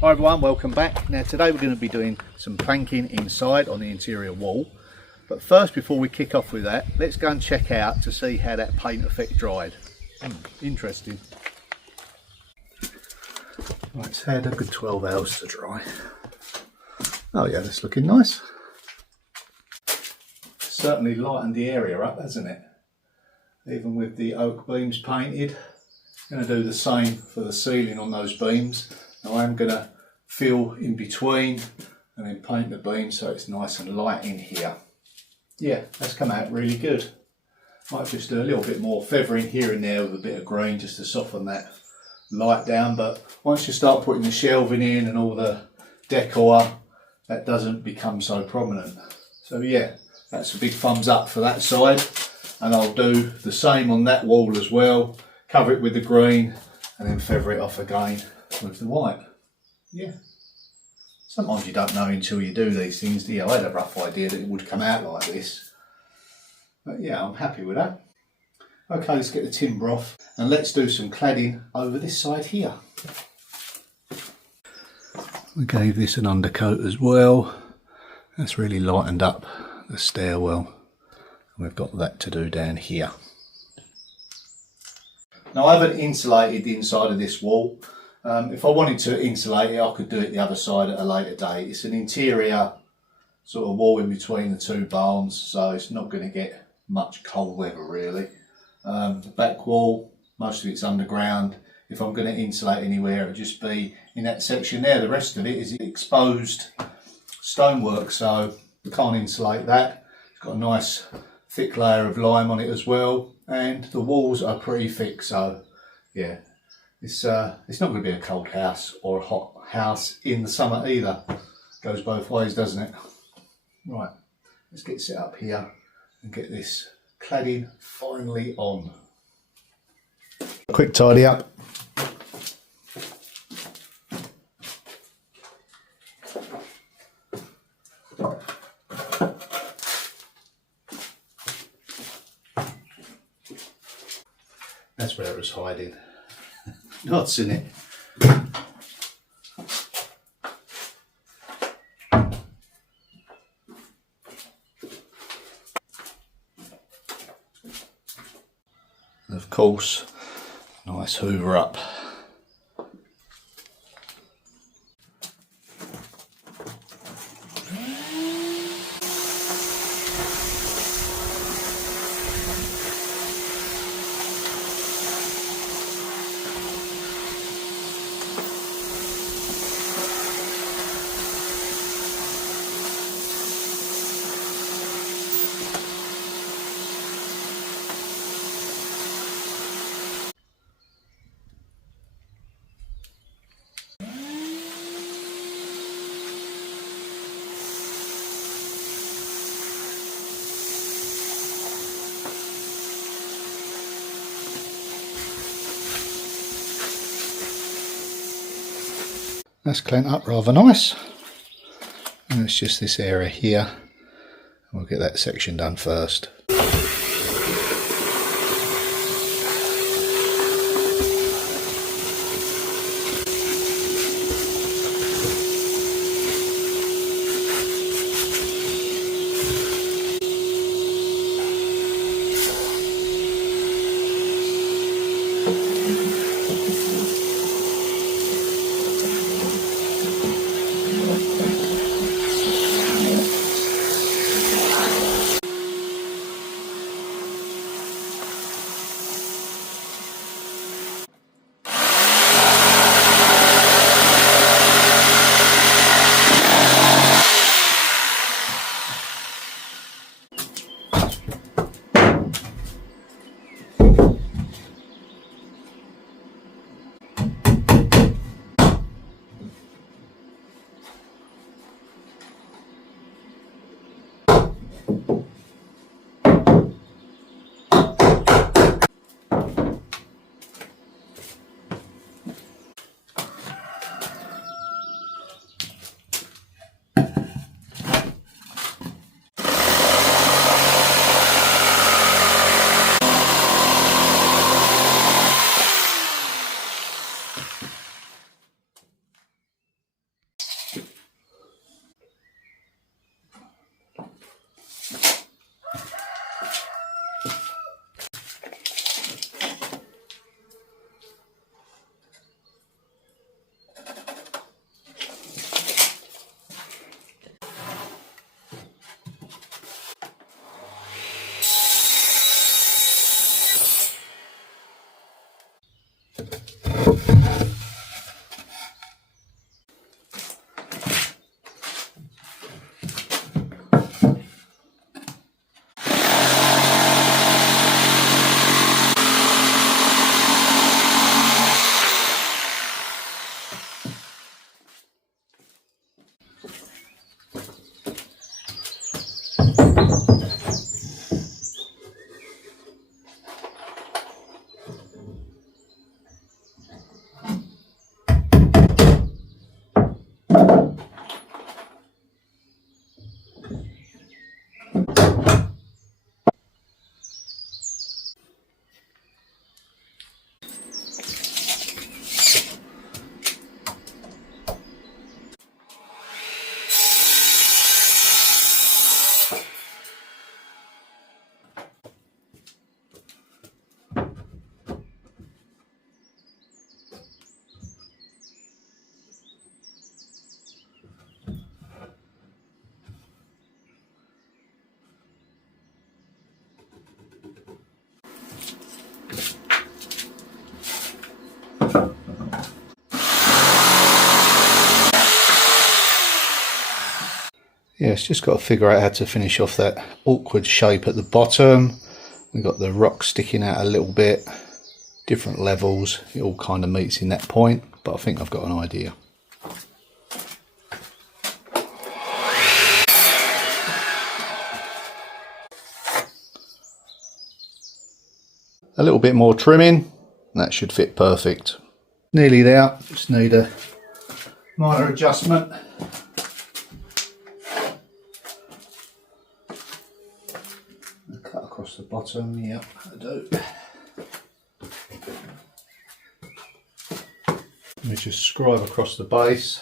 Hi everyone, welcome back. Now today we're going to be doing some planking inside on the interior wall. But first, before we kick off with that, let's go and check out to see how that paint effect dried. Interesting. Right, it's had a good 12 hours to dry. Oh yeah, that's looking nice. Certainly lightened the area up, hasn't it? Even with the oak beams painted. I'm going to do the same for the ceiling on those beams. Now I'm going to fill in between and then paint the beam so it's nice and light in here. Yeah, that's come out really good. Might just do a little bit more feathering here and there with a bit of green just to soften that light down, but once you start putting the shelving in and all the decor, that doesn't become so prominent. So yeah, that's a big thumbs up for that side, and I'll do the same on that wall as well. Cover it with the green and then feather it off again with the white. Yeah. Sometimes you don't know until you do these things, do you? I had a rough idea that it would come out like this. But yeah, I'm happy with that. Okay, let's get the timber off and let's do some cladding over this side here. We gave this an undercoat as well. That's really lightened up the stairwell. And we've got that to do down here. Now I haven't insulated the inside of this wall. If I wanted to insulate it, I could do it the other side at a later date. It's an interior sort of wall in between the two barns, so it's not going to get much cold weather really. The back wall, most of it's underground. If I'm going to insulate anywhere, it'll just be in that section there. The rest of it is exposed stonework, so we can't insulate that. It's got a nice thick layer of lime on it as well, and the walls are pretty thick, so yeah. It's not going to be a cold house or a hot house in the summer either. Goes both ways, doesn't it? Right, let's get set up here and get this cladding finally on. Quick tidy up. That's where it was hiding. Nuts in it. And of course, nice hoover up. That's cleaned up rather nice, and it's just this area here. We'll get that section done first. Yeah, it's just got to figure out how to finish off that awkward shape at the bottom. We've got the rock sticking out a little bit, different levels, it all kind of meets in that point, but I think I've got an idea. A little bit more trimming, that should fit perfect. Nearly there, just need a minor adjustment. Cut across the bottom, yeah, I do. Let me just scribe across the base.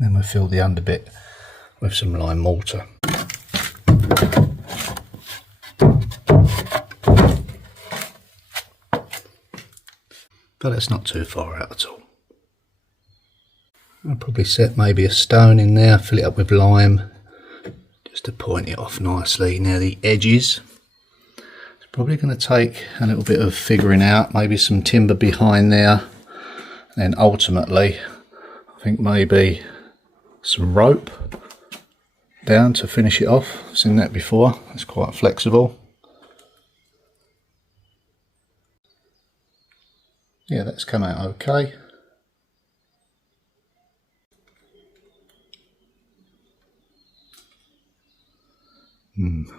Then we'll fill the under bit with some lime mortar. But it's not too far out at all. I'll probably set maybe a stone in there, fill it up with lime, just to point it off nicely. Now the edges, it's probably going to take a little bit of figuring out, maybe some timber behind there, and then ultimately I think maybe some rope down to finish it off. I've seen that before, it's quite flexible. Yeah, that's come out okay.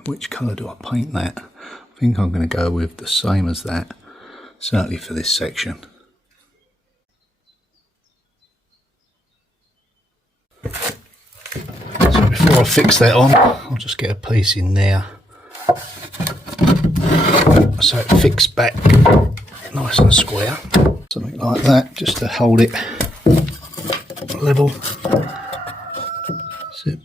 Which colour do I paint that? I think I'm going to go with the same as that, certainly for this section. So before I fix that on, I'll just get a piece in there so it fits back nice and square. Something like that, just to hold it level. That's it.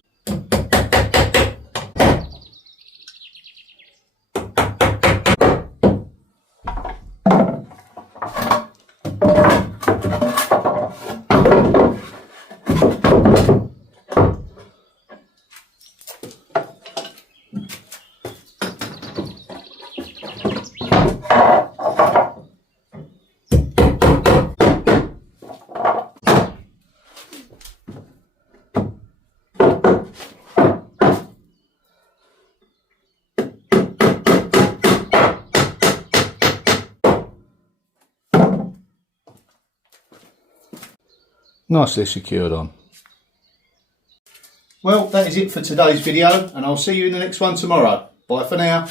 Nicely secured on. Well, that is it for today's video, and I'll see you in the next one tomorrow. Bye for now.